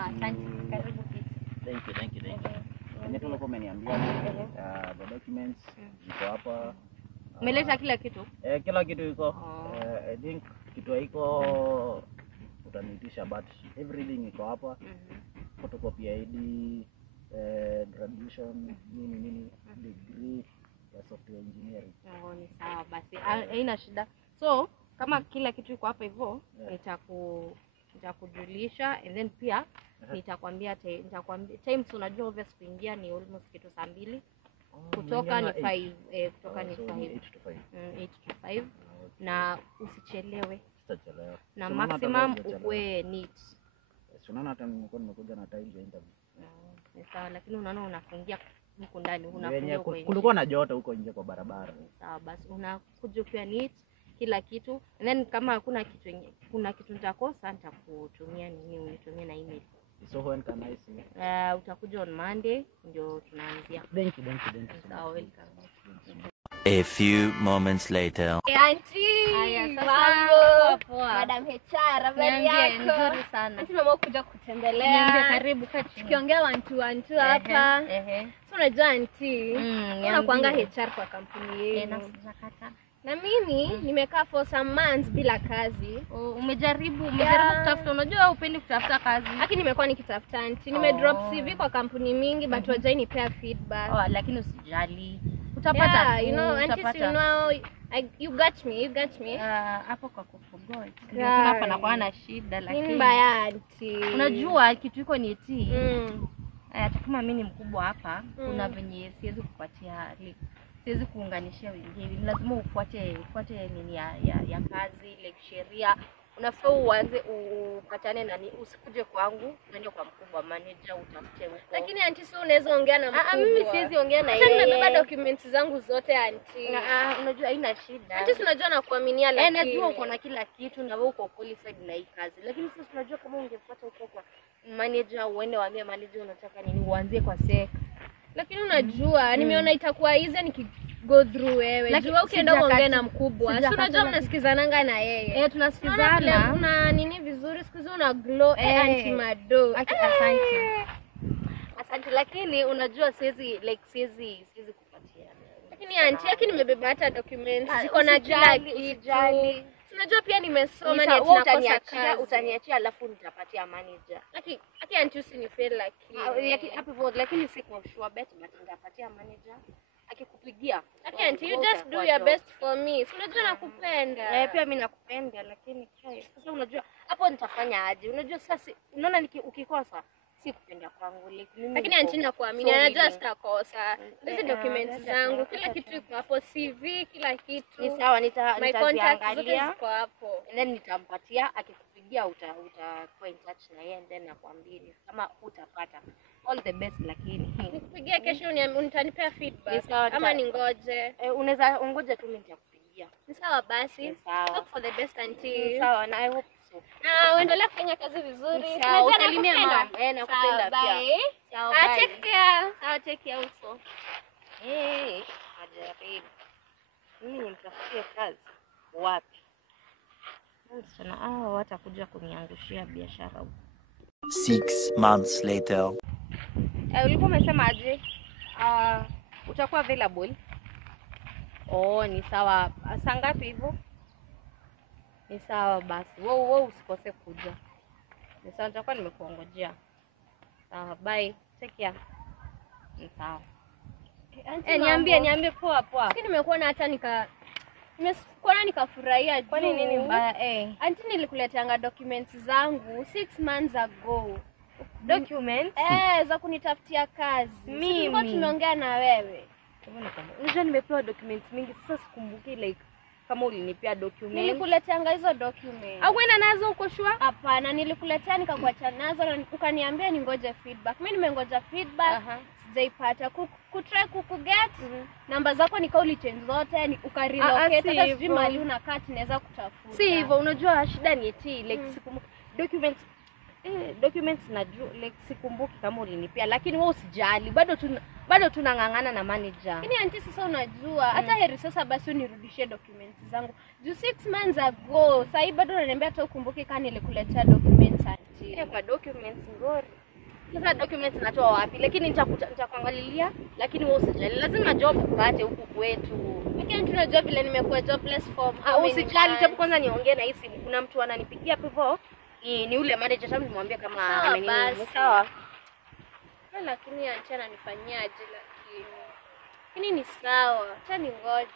Asante. Karibu kiti. Thank you. Kwenye tulikuwa umeniambia the documents ziko hapa. Umeleta kila kitu? Kila kitu iko. I think kitu haiko utaniitisha, but everything iko hapa. Photocopy ID, graduation, nini, degree ya software engineering. Ni sawa basi. Haina shida. So, kama kila kitu iko hapa hivyo, nitakujulisha, and then pia nitakwambia times. Unajua obvious kuingia ni almost kitu saa 2. Kutoka ni 5, kutoka ni 8 to 5. Na usichelewe. Sitachelewa. Na maximum uwe neat. Unaona hata nilikuwa nimekuja na time ya interview. Ni sawa, lakini unaona unafungia huko ndani, unafungia huko nje. Kulikuwa na joto huko nje kwa barabara. Sawa basi, unakuja ukiwa neat kila kitu, and then kama hakuna kitu nitakosa, nitakutumia unitumie na email. So when can I see? Utakuja on Monday ndio tunaanzia. Thank you. Sawa, welcome. A few moments later. Auntie, mambo. Madam HR, habari yako? Nzuri sana. Auntie, mama kuja kutembelea. Niambie, karibu kati. Tukiongea 1-2 hapa. So unajua auntie, unakuanga HR kwa kampuni yenu. Na mimi nimekaa for some months bila kazi. Umejaribu kutafuta? Unajua upendi kutafuta kazi. Lakini nimekuwa nikitafuta auntie. Nimedrop CV kwa kampuni mingi but hawajanipea feedback. Lakini usijali. Utapata tu. You know, auntie, you know, you got me. Hapo kwa kufugoi. Ndio hapa na kwa na shida, lakini mbaya auntie. Unajua kitu iko ni eti. Hata kama mimi ni mkubwa hapa, kuna venye siwezi kupatia siwezi kuunganishia wengine. Lazima ufuate nini ya kazi, like sheria. Unafaa uanze upatane na usikuje kwangu, uende kwa mkubwa manager utafute huko. Lakini auntie, sio unaweza ongea na mkubwa. Mimi siwezi ongea na yeye. Hata nimebeba documents zangu zote auntie. Unajua haina shida. Auntie, unajua na kuaminia, lakini najua uko na kila kitu na wewe uko qualified na hii kazi. Lakini sisi tunajua kama ungefuata huko kwa manager, uende waambie manager unataka nini, uanzie kwa sek. Lakini unajua nimeona itakuwa easy go through wewe. Najua ukienda kuongea na mkubwa. Si unajua mnasikizananga na yeye. Tunasikizana. Una nini vizuri, siku hizi una glow auntie Mado. Asante, lakini unajua siwezi kupatia. Lakini auntie, lakini nimebeba hata documents. Siko na kila kitu. Unajua pia nimesoma ni tunakosa kazi. Utaniachia alafu nitapatia manager. Lakini auntie usinifeel lakini siko sure bet but nitapatia manager. Akikupigia. Auntie, you just do your best for me. Unajua nakupenda. Pia mimi nakupenda, lakini sasa unajua hapo nitafanya aje? Unajua sasa unaona ukikosa si kupenda kwangu. Lakini auntie nakuamini, anajua sitakosa. Hizi documents zangu, kila kitu iko hapo, CV, kila kitu. Ni sawa, nitaziangalia ziko hapo. And then nitampatia, akikupigia utakuwa in touch na yeye, and then nakwambia kama utapata. All the best, lakini nikupigia kesho unitanipea feedback ama ningoje? Unaweza ngoja tu, mimi nitakupigia. Ni sawa basi. Hope for the best auntie. Sawa, na I hope so. Uendelee kufanya kazi vizuri. Usalimie mama. Nakupenda pia. Sawa, bye. Take care. Sawa, take care also. Ajaribu. Mimi nimtafutie kazi wapi? Sana watakuja kuniangushia biashara huko. 6 months later. Ulikuwa umesema aje? Utakuwa available? Ni sawa. Saa ngapi hivyo? Ni sawa basi. Wewe usikose kuja. Ni sawa, nitakuwa nimekuongojea. Sawa, bye. Take care. Ni sawa. Niambie poa. Lakini nimekuona hata nimekuona nikafurahia. Kwani nini mbaya? Auntie, nilikuleteanga documents zangu 6 months ago. Documents? Za kunitafutia kazi. Tulikuwa tumeongea na wewe. Unajua nimepewa documents mingi, sasa sikumbuki kama ulinipea documents. Nilikuleteanga hizo documents. Au wewe nazo uko sure? Hapana, nilikuletea nikakuacha nazo na ukaniambia ningoje feedback. Mimi nimengoja feedback. Sijaipata. Kutry kukuget. Namba zako nikauli change zote, ukarelocate. Hata sijui mahali unakaa tunaweza kutafuta. Si hivyo, unajua shida ni eti documents najua sikumbuki kama ulinipea, lakini wewe usijali, bado tunangangana na manager. Lakini auntie, sasa unajua hata heri sasa basi unirudishie documents zangu. Juu 6 months ago, sasa bado unaniambia hata ukumbuke kama nilikuletea documents auntie. eti. Kwa documents ngori. Sasa documents natoa wapi? Lakini nitakuangalilia, lakini wewe usijali. Lazima job upate huku kwetu. Lakini tunajua vile nimekuwa jobless for usijali, tabu kwanza niongee na hii simu. Kuna mtu ananipigia hapo hivyo. Ni yule manager tabu nimwambie kama amenini. Sawa. Lakini acha ananifanyaje lakini. Lakini ni sawa. Acha ningoje.